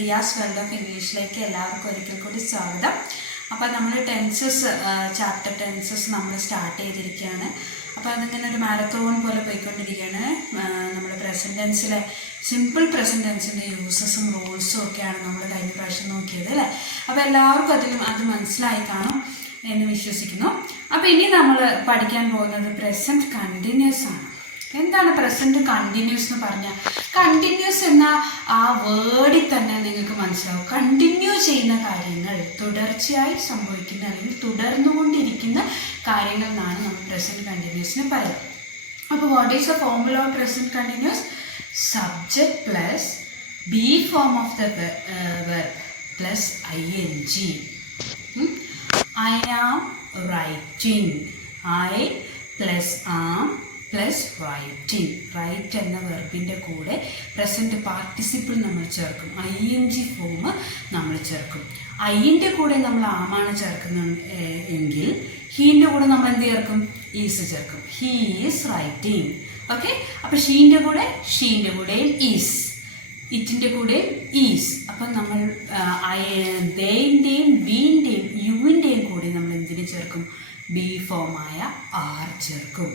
Liyas world of ഇംഗ്ലീഷിലേക്ക് എല്ലാവർക്കും ഒരിക്കൽ കൂടി സ്വാഗതം. അപ്പോൾ നമ്മൾ ടെൻസസ് ചാപ്റ്റർ ടെൻസസ് നമ്മൾ സ്റ്റാർട്ട് ചെയ്തിരിക്കുകയാണ്. അപ്പോൾ അതിങ്ങനെ ഒരു മാരത്തോൺ പോലെ പോയിക്കൊണ്ടിരിക്കുകയാണ്. നമ്മുടെ പ്രസൻറ്റ് ടെൻസിലെ സിമ്പിൾ പ്രസൻറ്റ് ടെൻസിൻ്റെ യൂസസും റൂൾസും ഒക്കെയാണ് നമ്മൾ കഴിഞ്ഞ പ്രാവശ്യം നോക്കിയത് അല്ലേ. അപ്പോൾ എല്ലാവർക്കും അത് മനസ്സിലായി കാണും എന്ന് വിശ്വസിക്കുന്നു. അപ്പോൾ ഇനി നമ്മൾ പഠിക്കാൻ പോകുന്നത് പ്രസൻറ്റ് കണ്ടിന്യൂസ് ആണ്. എന്താണ് പ്രസൻറ്റ് കണ്ടിന്യൂസ് എന്ന് പറഞ്ഞാൽ, കണ്ടിന്യൂസ് എന്ന ആ വേർഡിൽ തന്നെ നിങ്ങൾക്ക് മനസ്സിലാവും. കണ്ടിന്യൂ ചെയ്യുന്ന കാര്യങ്ങൾ, തുടർച്ചയായി സംഭവിക്കുന്ന അല്ലെങ്കിൽ തുടർന്നുകൊണ്ടിരിക്കുന്ന കാര്യങ്ങൾ എന്നാണ് നമ്മൾ പ്രസൻറ്റ് കണ്ടിന്യൂസിന് പറയുന്നത്. അപ്പോൾ what is the formula of present continuous? Subject plus be form of the verb plus ing. I am writing. I plus am plus writing. Write എന്ന വെർബിൻ്റെ കൂടെ പ്രസൻറ്റ് പാർട്ടിസിപ്പിൾ നമ്മൾ ചേർക്കും, ing ഫോം നമ്മൾ ചേർക്കും. ഐൻ്റെ കൂടെ നമ്മൾ ആമാണ് ചേർക്കുന്നത് എങ്കിൽ ഹീൻ്റെ കൂടെ നമ്മൾ എന്ത് ചേർക്കും? ഈസ് ചേർക്കും. He is writing. ഓക്കെ. അപ്പം ഷീൻ്റെ കൂടെയും ഈസ്, ഇറ്റിൻ്റെ കൂടെയും ഈസ്. അപ്പം നമ്മൾ ദേൻ്റെയും വീൻ്റെയും യുവിൻ്റെയും കൂടെ നമ്മൾ എന്തിനു ചേർക്കും? ബി ഫോമായ ആർ ചേർക്കും.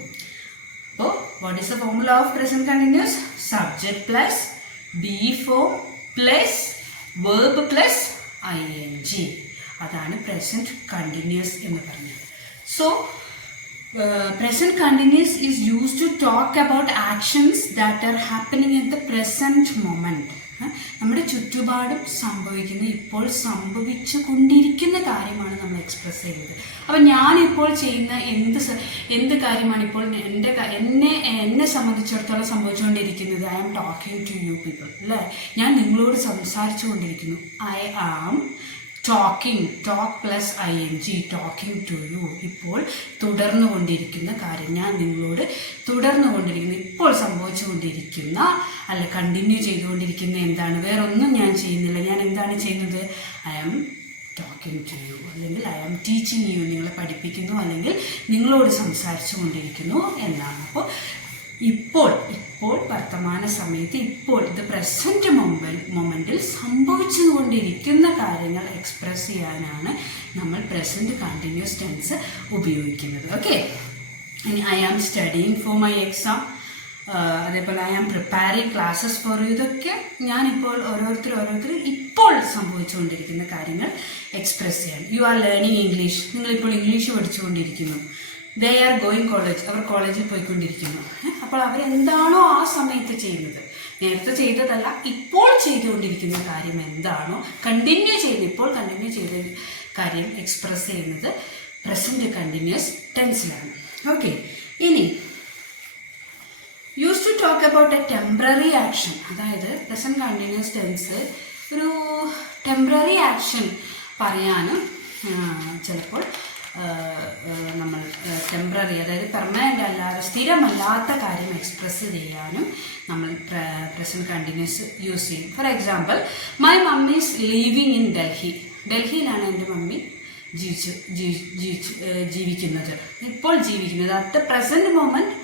അപ്പോൾ what is the formula of present continuous? Subject plus be form plus verb plus ing. അതാണ് പ്രസന്റ് കണ്ടിന്യൂസ് എന്ന് പറഞ്ഞത്. So present continuous is used to talk about actions that are happening at the present moment. നമ്മുടെ ചുറ്റുപാടും സംഭവിക്കുന്ന, ഇപ്പോൾ സംഭവിച്ചു കൊണ്ടിരിക്കുന്ന കാര്യമാണ് നമ്മൾ എക്സ്പ്രസ് ചെയ്യുന്നത്. അപ്പം ഞാനിപ്പോൾ ചെയ്യുന്ന എന്ത് കാര്യമാണ് ഇപ്പോൾ എന്നെ സംബന്ധിച്ചിടത്തോളം സംഭവിച്ചുകൊണ്ടിരിക്കുന്നത്? I am talking to you people അല്ലേ. ഞാൻ നിങ്ങളോട് സംസാരിച്ചു കൊണ്ടിരിക്കുന്നു. I am talking, talk plus ing, talking to you. ഇപ്പോൾ തുടർന്നുകൊണ്ടിരിക്കുന്ന കാര്യം, ഞാൻ നിങ്ങളോട് തുടർന്നുകൊണ്ടിരിക്കുന്ന, ഇപ്പോൾ സംഭവിച്ചുകൊണ്ടിരിക്കുന്ന അല്ല കണ്ടിന്യൂ ചെയ്തുകൊണ്ടിരിക്കുന്ന എന്താണ്? വേറെ ഒന്നും ഞാൻ ചെയ്യുന്നില്ല. ഞാൻ എന്താണ് ചെയ്യുന്നത്? I am talking to you, അല്ലെങ്കിൽ ഐ ആം ടീച്ചിങ് യു, നിങ്ങളെ പഠിപ്പിക്കുന്നു അല്ലെങ്കിൽ നിങ്ങളോട് സംസാരിച്ചു കൊണ്ടിരിക്കുന്നു എന്നാണ്. അപ്പോൾ ഇപ്പോൾ വർത്തമാന സമയത്ത്, ഇപ്പോൾ ഇത് പ്രസന്റ് മൊമെന്റിൽ സംഭവിച്ചുകൊണ്ടിരിക്കുന്ന കാര്യങ്ങൾ എക്സ്പ്രസ് ചെയ്യാനാണ് നമ്മൾ പ്രസന്റ് കണ്ടിന്യൂസ് ടെൻസ് ഉപയോഗിക്കുന്നത്. ഓക്കെ. ഇനി I am studying for my exam, അതേപോലെ I am preparing classes for you. ഇതൊക്കെ ഞാനിപ്പോൾ ഓരോരുത്തർ ഇപ്പോൾ സംഭവിച്ചുകൊണ്ടിരിക്കുന്ന കാര്യങ്ങൾ എക്സ്പ്രസ് ചെയ്യാൻ. യു ആർ ലേണിംഗ് ഇംഗ്ലീഷ്, നിങ്ങളിപ്പോൾ ഇംഗ്ലീഷ് പഠിച്ചുകൊണ്ടിരിക്കുന്നു. ദേ ആർ ഗോയിങ് കോളേജ്, അവർ കോളേജിൽ പോയിക്കൊണ്ടിരിക്കുന്നു. അപ്പോൾ അവരെന്താണോ ആ സമയത്ത് ചെയ്യുന്നത്, നേരത്തെ ചെയ്തതല്ല, ഇപ്പോൾ ചെയ്തുകൊണ്ടിരിക്കുന്ന കാര്യം എന്താണോ ഇപ്പോൾ കണ്ടിന്യൂ ചെയ്ത കാര്യം എക്സ്പ്രസ് ചെയ്യുന്നത് പ്രസന്റ് കണ്ടിന്യൂസ് ടെൻസിലാണ്. ഓക്കെ. ഇനി use to talk about a temporary action. അതായത് പ്രസന്റ് കണ്ടിന്യൂസ് ടെൻസ് ഒരു ടെമ്പററി ആക്ഷൻ പറയാനും ചിലപ്പോൾ നമ്മൾ ടെമ്പററി, അതായത് പെർമനൻ്റ് അല്ലാതെ സ്ഥിരമല്ലാത്ത കാര്യം എക്സ്പ്രസ് ചെയ്യാനും നമ്മൾ പ്രസന്റ് കണ്ടിന്യൂസ് യൂസ് ചെയ്യും. For example, my mummy is living in Delhi. ഡൽഹിയിലാണ് എൻ്റെ മമ്മി ജീവിക്കുന്നത്, ഇപ്പോൾ ജീവിക്കുന്നത്. അറ്റ് ദ പ്രസന്റ് മൊമെന്റ്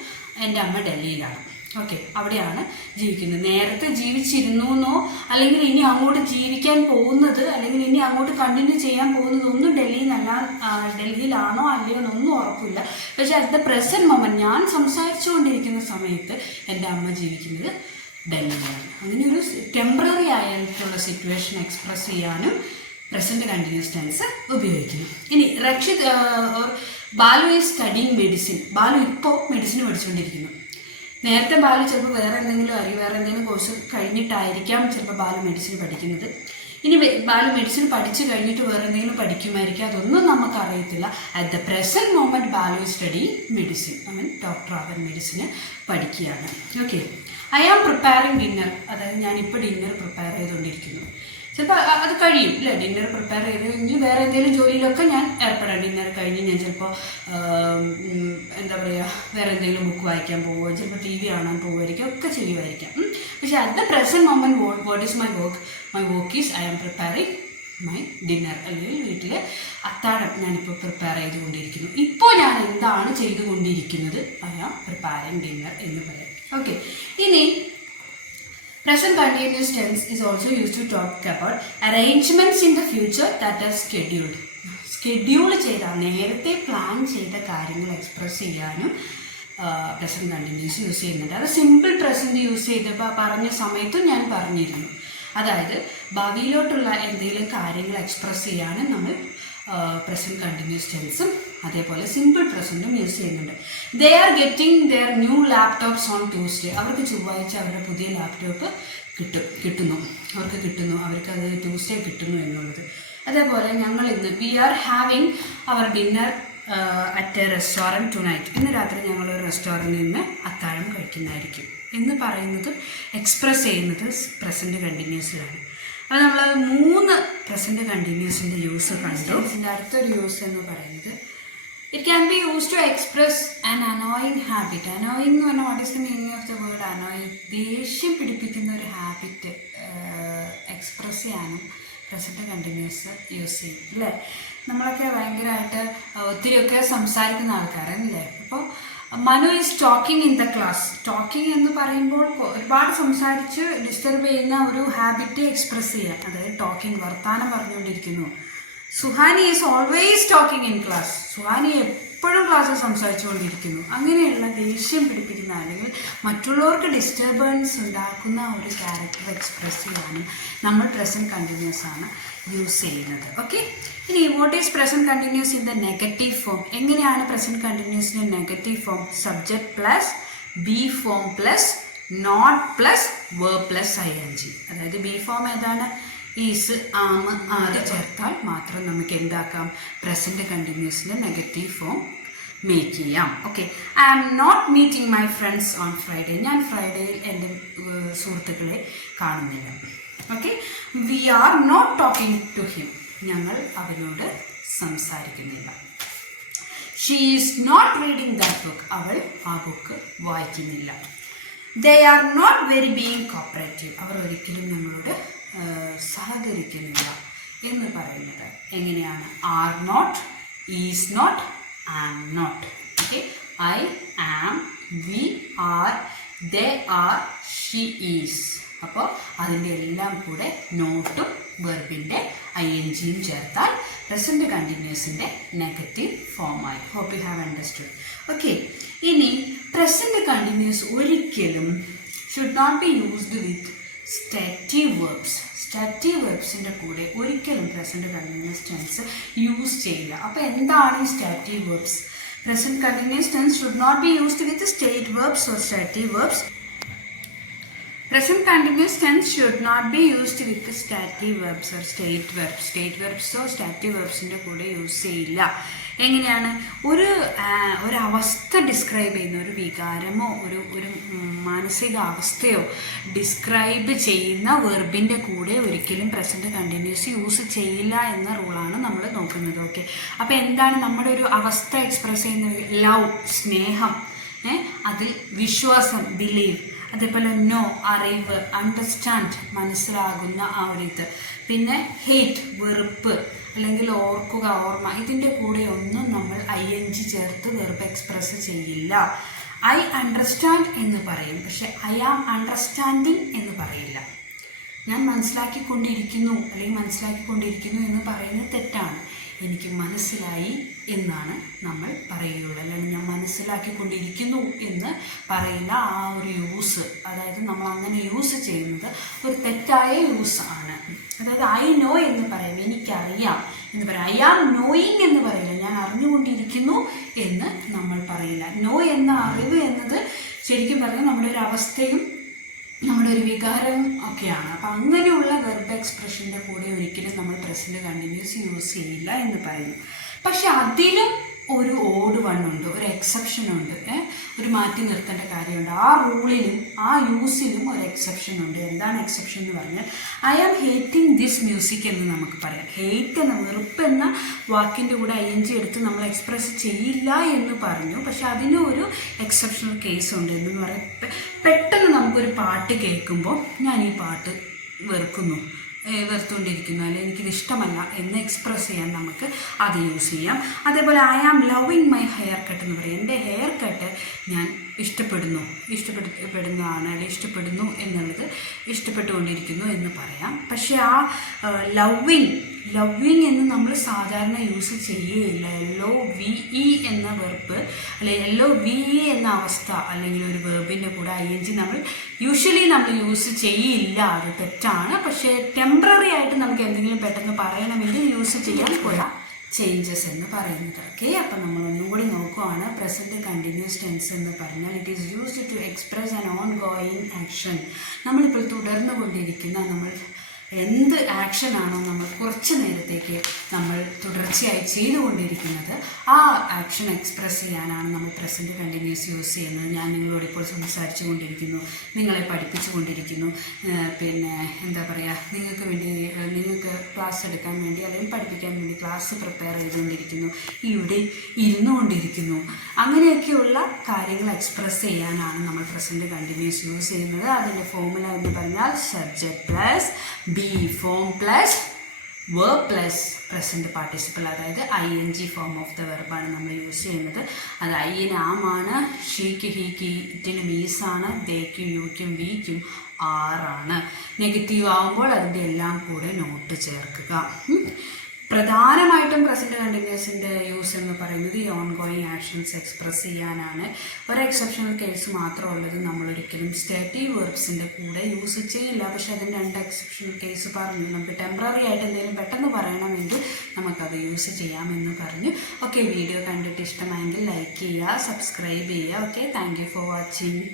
എൻ്റെ അമ്മ ഡൽഹിയിലാണ്. ഓക്കെ, അവിടെയാണ് ജീവിക്കുന്നത്. നേരത്തെ ജീവിച്ചിരുന്നു എന്നോ അല്ലെങ്കിൽ ഇനി അങ്ങോട്ട് ജീവിക്കാൻ പോകുന്നത് അല്ലെങ്കിൽ ഇനി അങ്ങോട്ട് കണ്ടിന്യൂ ചെയ്യാൻ പോകുന്നത് ഒന്നും ഡൽഹിയിലാണോ അല്ലയോ എന്നൊന്നും ഉറപ്പില്ല. പക്ഷെ അറ്റ് ദ പ്രസന്റ് മൊമെന്റ്, ഞാൻ സംസാരിച്ചുകൊണ്ടിരിക്കുന്ന സമയത്ത് എൻ്റെ അമ്മ ജീവിക്കുന്നത് ഡൽഹിയിലാണ്. അങ്ങനെ ഒരു ടെമ്പററി ആയിട്ടുള്ള സിറ്റുവേഷൻ എക്സ്പ്രസ് ചെയ്യാനും പ്രസന്റ് കണ്ടിന്യൂസ് ടെൻസ് ഉപയോഗിക്കുന്നു. ഇനി Balu is studying medicine. Balu ഇപ്പോൾ മെഡിസിൻ പഠിച്ചുകൊണ്ടിരിക്കുന്നു. നേരത്തെ ബാലു ചിലപ്പോൾ വേറെ എന്തെങ്കിലും കോഴ്സ് കഴിഞ്ഞിട്ടായിരിക്കാം ചിലപ്പോൾ ബാലു മെഡിസിൻ പഠിക്കുന്നത്. ഇനി ബാലു മെഡിസിൻ പഠിച്ചു കഴിഞ്ഞിട്ട് വേറെ എന്തെങ്കിലും പഠിക്കുമായിരിക്കും, അതൊന്നും നമുക്കറിയത്തില്ല. At the present moment Balu study medicine, അവൻ ഡോക്ടറാവാൻ മെഡിസിന് പഠിക്കുകയാണ്. Okay. I am preparing dinner. അതായത് ഞാനിപ്പോൾ ഡിന്നർ പ്രിപ്പയർ ചെയ്തുകൊണ്ടിരിക്കുന്നു. ചിലപ്പോൾ അത് കഴിയും അല്ലേ, ഡിന്നർ പ്രിപ്പയർ ചെയ്ത് കഴിഞ്ഞ് വേറെ എന്തെങ്കിലും ജോലിയിലൊക്കെ ഞാൻ ഏർപ്പെടാം. ഡിന്നർ കഴിഞ്ഞ് ഞാൻ ചിലപ്പോൾ വേറെ എന്തെങ്കിലും ബുക്ക് വായിക്കാൻ പോവുക, ചിലപ്പോൾ TV കാണാൻ പോവുമായിരിക്കും, ഒക്കെ ചെയ്യുമായിരിക്കാം. പക്ഷെ at the present moment what is my work? My work is I am preparing my dinner, അല്ലെങ്കിൽ വീട്ടിൽ അത്താഴം ഞാനിപ്പോൾ പ്രിപ്പയർ ചെയ്തുകൊണ്ടിരിക്കുന്നു. ഇപ്പോൾ ഞാൻ എന്താണ് ചെയ്തുകൊണ്ടിരിക്കുന്നത്? ഐ ആം പ്രിപ്പയറിങ് ഡിന്നർ എന്ന് പറയാം. ഓക്കെ. ഇനി Present continuous tense is also used to talk about arrangements in the future that are scheduled. Schedule ചെയ്ത നേരത്തെ പ്ലാൻ ചെയ്ത കാര്യങ്ങൾ എക്സ്പ്രസ് ചെയ്യാനും പ്രസന്റ് കണ്ടിന്യൂസ് യൂസ് ചെയ്യുന്നുണ്ട്. അത് സിമ്പിൾ പ്രസന്റ് യൂസ് ചെയ്തപ്പോൾ പറഞ്ഞ സമയത്തും ഞാൻ പറഞ്ഞിരുന്നു. അതായത് ഭാവിയിലോട്ടുള്ള എന്തെങ്കിലും കാര്യങ്ങൾ എക്സ്പ്രസ് ചെയ്യാനും നമ്മൾ പ്രസന്റ് കണ്ടിന്യൂസ് ടെൻസും അതേപോലെ സിമ്പിൾ പ്രസന്റും യൂസ് ചെയ്യുന്നുണ്ട്. They are getting their new laptops on Tuesday. അവർക്ക് ചൊവ്വാഴ്ച അവരുടെ പുതിയ ലാപ്ടോപ്പ് കിട്ടുന്നു. അവർക്കത് ട്യൂസ്ഡേ കിട്ടുന്നു എന്നുള്ളത്. അതേപോലെ ഞങ്ങൾ ഇന്ന് we are having our dinner at a restaurant tonight. ഇന്ന് രാത്രി ഞങ്ങൾ ഒരു റെസ്റ്റോറൻറ്റിൽ നിന്ന് അത്താഴം കഴിക്കുന്നതായിരിക്കും എന്ന് പറയുന്നത് എക്സ്പ്രസ് ചെയ്യുന്നത് പ്രസൻറ്റ് കണ്ടിന്യൂസിലാണ്. അപ്പോൾ നമ്മൾ 3 പ്രസൻറ്റ് കണ്ടിന്യൂസിൻ്റെ യൂസ് കണ്ടു. ഇതിൻ്റെ അടുത്തൊരു യൂസ് എന്ന് പറയുന്നത് it can be use to express an annoying habit. Annoying എന്ന് പറഞ്ഞാൽ what is the meaning of the word annoying? ദേഷ്യം പിടിപ്പിക്കുന്ന ഒരു ഹാബിറ്റ് എക്സ്പ്രസ് ചെയ്യാനും പ്രസൻറ്റ് കണ്ടിന്യൂസ് യൂസ് ചെയ്യും അല്ലേ? നമ്മളൊക്കെ ഭയങ്കരമായിട്ട് ഒത്തിരിയൊക്കെ സംസാരിക്കുന്ന ആൾക്കാരല്ലേ? അപ്പോൾ Manu is talking in the class. Talking എന്ന് പറയുമ്പോൾ ഒരുപാട് സംസാരിച്ച് ഡിസ്റ്റർബ് ചെയ്യുന്ന ഒരു ഹാബിറ്റ് എക്സ്പ്രസ് ചെയ്യാം. അതായത് ടോക്കിംഗ്, വർത്താനം പറഞ്ഞുകൊണ്ടിരിക്കുന്നു. Suhani is always talking in class. സുഹാനി എപ്പോഴും ക്ലാസ്സിൽ സംസാരിച്ചുകൊണ്ടിരിക്കുന്നു. അങ്ങനെയുള്ള ദേഷ്യം പിടിപ്പിക്കുന്ന അല്ലെങ്കിൽ മറ്റുള്ളവർക്ക് ഡിസ്റ്റർബൻസ് ഉണ്ടാക്കുന്ന ഒരു ക്യാരക്ടർ എക്സ്പ്രസ് ചെയ്യാനും നമ്മൾ പ്രസൻറ്റ് കണ്ടിന്യൂസ് ആണ് യൂസ് ചെയ്യുന്നത്. ഓക്കെ, ഇനി what is present continuous in the negative form? എങ്ങനെയാണ് പ്രസൻറ്റ് കണ്ടിന്യൂസിൻ്റെ negative form? Subject plus be form plus not plus verb plus ING. അതായത് ബി ഫോം ഏതാണ്? ഈസ്, ആം, ആറ് ചേർത്താൽ മാത്രം നമുക്ക് എന്താക്കാം? പ്രസൻറ്റ് കണ്ടിന്യൂസിൻ്റെ നെഗറ്റീവ് ഫോം മേക്ക് ചെയ്യാം. Okay, I am not meeting my friends on Friday. ഞാൻ ഫ്രൈഡേയിൽ എൻ്റെ സുഹൃത്തുക്കളെ കാണുന്നില്ല. Okay, we are not talking to him. ഞങ്ങൾ അവനോട് സംസാരിക്കുന്നില്ല. She is not reading that book. അവൾ ആ ബുക്ക് വായിക്കുന്നില്ല. They are not very being cooperative. അവർ ഒരിക്കലും നമ്മളോട് സഹകരിക്കുന്നില്ല എന്ന് പറയുന്നത് എങ്ങനെയാണ്? Are not, is not, am not. Okay, I am, we are, they are, she is. അപ്പോൾ അതിൻ്റെ എല്ലാം കൂടെ നോട്ടും വെർബിൻ്റെ INGയും ചേർത്താൽ പ്രസൻറ്റ് കണ്ടിന്യൂസിൻ്റെ നെഗറ്റീവ് ഫോമായി. Hope you have understood. Okay, ഇനി പ്രസൻറ്റ് കണ്ടിന്യൂസ് ഒരിക്കലും should not be used with stative verbs. Stative വെർബ്സിൻ്റെ കൂടെ ഒരിക്കലും പ്രസൻറ്റ് കണ്ടിന്യൂസ് ടെൻസ് യൂസ് ചെയ്യില്ല. അപ്പോൾ എന്താണ് ഈ stative verbs? Present continuous tense should not be used with state verbs or stative verbs. Present continuous tense should not be used with stative verbs or state verbs. State verbs or stative verbsന്റെ കൂടെ use ചെയ്യില്ല. എങ്ങനെയാണ്? ഒരു അവസ്ഥ describe ചെയ്യുന്ന ഒരു വികാരമോ ഒരു മാനസിക അവസ്ഥയോ describe ചെയ്യുന്ന വെർബിൻ്റെ കൂടെ ഒരിക്കലും പ്രസൻറ്റ് കണ്ടിന്യൂസ് യൂസ് ചെയ്യില്ല എന്ന റൂളാണ് നമ്മൾ നോക്കുന്നത്. ഓക്കെ, അപ്പോൾ എന്താണ് നമ്മുടെ ഒരു അവസ്ഥ എക്സ്പ്രസ് ചെയ്യുന്നത്? ലവ്, സ്നേഹം, അതിൽ വിശ്വാസം, ബിലീവ്, അതേപോലെ നോ, അറിവ്, അണ്ടർസ്റ്റാൻഡ്, മനസ്സിലാകുന്ന ആ ഒരു ഇത്. പിന്നെ ഹേറ്റ്, വെറുപ്പ്, അല്ലെങ്കിൽ ഓർക്കുക, ഓർമ്മ. ഇതിൻ്റെ കൂടെ ഒന്നും നമ്മൾ ING ചേർത്ത് വെർബ് എക്സ്പ്രസ് ചെയ്യില്ല. ഐ അണ്ടർസ്റ്റാൻഡ് എന്ന് പറയും, പക്ഷെ ഐ ആം അണ്ടർസ്റ്റാൻഡിങ് എന്ന് പറയില്ല. ഞാൻ മനസ്സിലാക്കിക്കൊണ്ടിരിക്കുന്നു അല്ലെങ്കിൽ മനസ്സിലാക്കിക്കൊണ്ടിരിക്കുന്നു എന്ന് പറയുന്നത് തെറ്റാണ്. എനിക്ക് മനസ്സിലായി എന്നാണ് നമ്മൾ പറയുകയുള്ളൂ. അല്ലെങ്കിൽ ഞാൻ മനസ്സിലാക്കിക്കൊണ്ടിരിക്കുന്നു എന്ന് പറയില്ല. ആ ഒരു യൂസ്, അതായത് നമ്മൾ അങ്ങനെ യൂസ് ചെയ്യുന്നത് ഒരു തെറ്റായ യൂസ് ആണ്. അതായത് ഐ നോ എന്ന് പറയും, എനിക്കറിയാം എന്ന് പറയാം. ഐ ആം നോയിങ് എന്ന് പറയില്ല, ഞാൻ അറിഞ്ഞുകൊണ്ടിരിക്കുന്നു എന്ന് നമ്മൾ പറയില്ല. നോ എന്ന അറിവ് എന്നത് ശരിക്കും പറഞ്ഞാൽ നമ്മുടെ ഒരു അവസ്ഥയും നമ്മുടെ ഒരു വികാരവും ഒക്കെയാണ്. അപ്പം അങ്ങനെയുള്ള വെർബ് എക്സ്പ്രഷൻ്റെ കൂടെ ഒരിക്കലും നമ്മൾ പ്രസൻറ്റ് കണ്ടിന്യൂസ് യൂസ് ചെയ്യില്ല എന്ന് പറയുന്നു. പക്ഷെ അതിലും ഒരു ഓഡ് വണ്ണുണ്ട്, ഒരു എക്സെപ്ഷൻ ഉണ്ട്, ഒരു മാറ്റി നിർത്തേണ്ട കാര്യമുണ്ട്. ആ റൂളിലും ആ യൂസിലും ഒരു എക്സെപ്ഷൻ ഉണ്ട്. എന്താണ് എക്സെപ്ഷൻ എന്ന് പറഞ്ഞാൽ, I am hating this music എന്ന് നമുക്ക് പറയാം. ഹേറ്റ് എന്ന, വെറുപ്പ് എന്ന വാക്കിൻ്റെ കൂടെ ING എടുത്ത് നമ്മൾ എക്സ്പ്രസ് ചെയ്യില്ല എന്ന് പറഞ്ഞു. പക്ഷെ അതിനും ഒരു എക്സെപ്ഷണൽ കേസ് ഉണ്ട്. എന്ന് പറയാം, പെട്ടെന്ന് നമുക്കൊരു പാട്ട് കേൾക്കുമ്പോൾ ഞാൻ ഈ പാട്ട് വെറുത്തുകൊണ്ടിരിക്കുന്നു, അല്ലെങ്കിൽ എനിക്കിത് ഇഷ്ടമല്ല എന്ന് എക്സ്പ്രസ് ചെയ്യാൻ നമുക്ക് അത് യൂസ് ചെയ്യാം. അതേപോലെ I am loving my hair cut എന്ന് പറയും. എൻ്റെ ഹെയർ കട്ട് ഞാൻ ഇഷ്ടപ്പെടുന്നതാണ് അല്ലെങ്കിൽ ഇഷ്ടപ്പെടുന്നു എന്നുള്ളത് ഇഷ്ടപ്പെട്ടുകൊണ്ടിരിക്കുന്നു എന്ന് പറയാം. പക്ഷെ ആ ലവിങ് എന്ന് നമ്മൾ സാധാരണ യൂസ് ചെയ്യുകയില്ല. LOVE എന്ന വെർബ് അല്ലെങ്കിൽ LOVE എന്ന അവസ്ഥ അല്ലെങ്കിൽ ഒരു വെർബിൻ്റെ കൂടെ ING നമ്മൾ യൂഷ്വലി യൂസ് ചെയ്യില്ല. അത് തെറ്റാണ്. പക്ഷേ ടെമ്പററി ആയിട്ട് നമുക്ക് എന്തെങ്കിലും പെട്ടെന്ന് പറയണമെങ്കിൽ യൂസ് ചെയ്യാൻ പോരാ ചേഞ്ചസ് എന്ന് പറയുന്നത്. ഓക്കെ, അപ്പം നമ്മൾ ഒന്നും കൂടി നോക്കുകയാണ്. പ്രസൻറ്റ് കണ്ടിന്യൂസ് ടെൻസ് എന്ന് പറഞ്ഞാൽ it is used to express an on going action. നമ്മളിപ്പോൾ തുടർന്നു കൊണ്ടിരിക്കുന്ന എന്ത് ആക്ഷനാണോ നമ്മൾ കുറച്ച് നേരത്തേക്ക് നമ്മൾ തുടർച്ചയായി ചെയ്തുകൊണ്ടിരിക്കുന്നത്, ആ ആക്ഷൻ എക്സ്പ്രസ് ചെയ്യാനാണ് നമ്മൾ പ്രസൻറ്റ് കണ്ടിന്യൂസ് യൂസ് ചെയ്യുന്നത്. ഞാൻ നിങ്ങളോട് ഇപ്പോൾ സംസാരിച്ചു കൊണ്ടിരിക്കുന്നു, നിങ്ങളെ പഠിപ്പിച്ചു കൊണ്ടിരിക്കുന്നു, പിന്നെ എന്താ പറയുക, നിങ്ങൾക്ക് ക്ലാസ് എടുക്കാൻ വേണ്ടി അല്ലെങ്കിൽ പഠിപ്പിക്കാൻ വേണ്ടി ക്ലാസ് പ്രിപ്പയർ ചെയ്തുകൊണ്ടിരിക്കുന്നു, ഇവിടെ ഇരുന്നുകൊണ്ടിരിക്കുന്നു. അങ്ങനെയൊക്കെയുള്ള കാര്യങ്ങൾ എക്സ്പ്രസ് ചെയ്യാനാണ് നമ്മൾ പ്രസൻറ്റ് കണ്ടിന്യൂസ് യൂസ് ചെയ്യുന്നത്. അതിൻ്റെ ഫോർമുല എന്ന് പറഞ്ഞാൽ subject plus be form plus verb plus present participle, അതായത് ING ഫോം ഓഫ് ദ വെർബാണ് നമ്മൾ യൂസ് ചെയ്യുന്നത്. അത് ഐന് ആമാണ്, ഷീക്ക് ഹീക്ക് ഇറ്റിനും ഈസാണ്, ദേക്കും യുക്കും വിക്കും ആറാണ്. നെഗറ്റീവ് ആകുമ്പോൾ അതിൻ്റെ എല്ലാം കൂടെ നോട്ട് ചേർക്കുക. പ്രധാനമായിട്ടും പ്രസൻറ്റ് കണ്ടിന്യൂസിൻ്റെ യൂസ് എന്ന് പറയുന്നത് ഈ ഓൺ ഗോയിങ് ആക്ഷൻസ് എക്സ്പ്രസ് ചെയ്യാനാണ്. ഒരു എക്സെപ്ഷണൽ കേസ് മാത്രമുള്ളത്, നമ്മളൊരിക്കലും സ്റ്റേറ്റീവ് വെർബ്സിൻ്റെ കൂടെ യൂസ് ചെയ്യില്ല. പക്ഷെ അതിന് 2 എക്സെപ്ഷണൽ കേസ് പറഞ്ഞു. നമുക്ക് ടെമ്പററി ആയിട്ട് എന്തെങ്കിലും പെട്ടെന്ന് പറയണമെങ്കിൽ നമുക്കത് യൂസ് ചെയ്യാമെന്ന് പറഞ്ഞു. ഓക്കെ, വീഡിയോ കണ്ടിട്ട് ഇഷ്ടമായെങ്കിൽ ലൈക്ക് ചെയ്യുക, സബ്സ്ക്രൈബ് ചെയ്യുക. Okay, thank you for watching.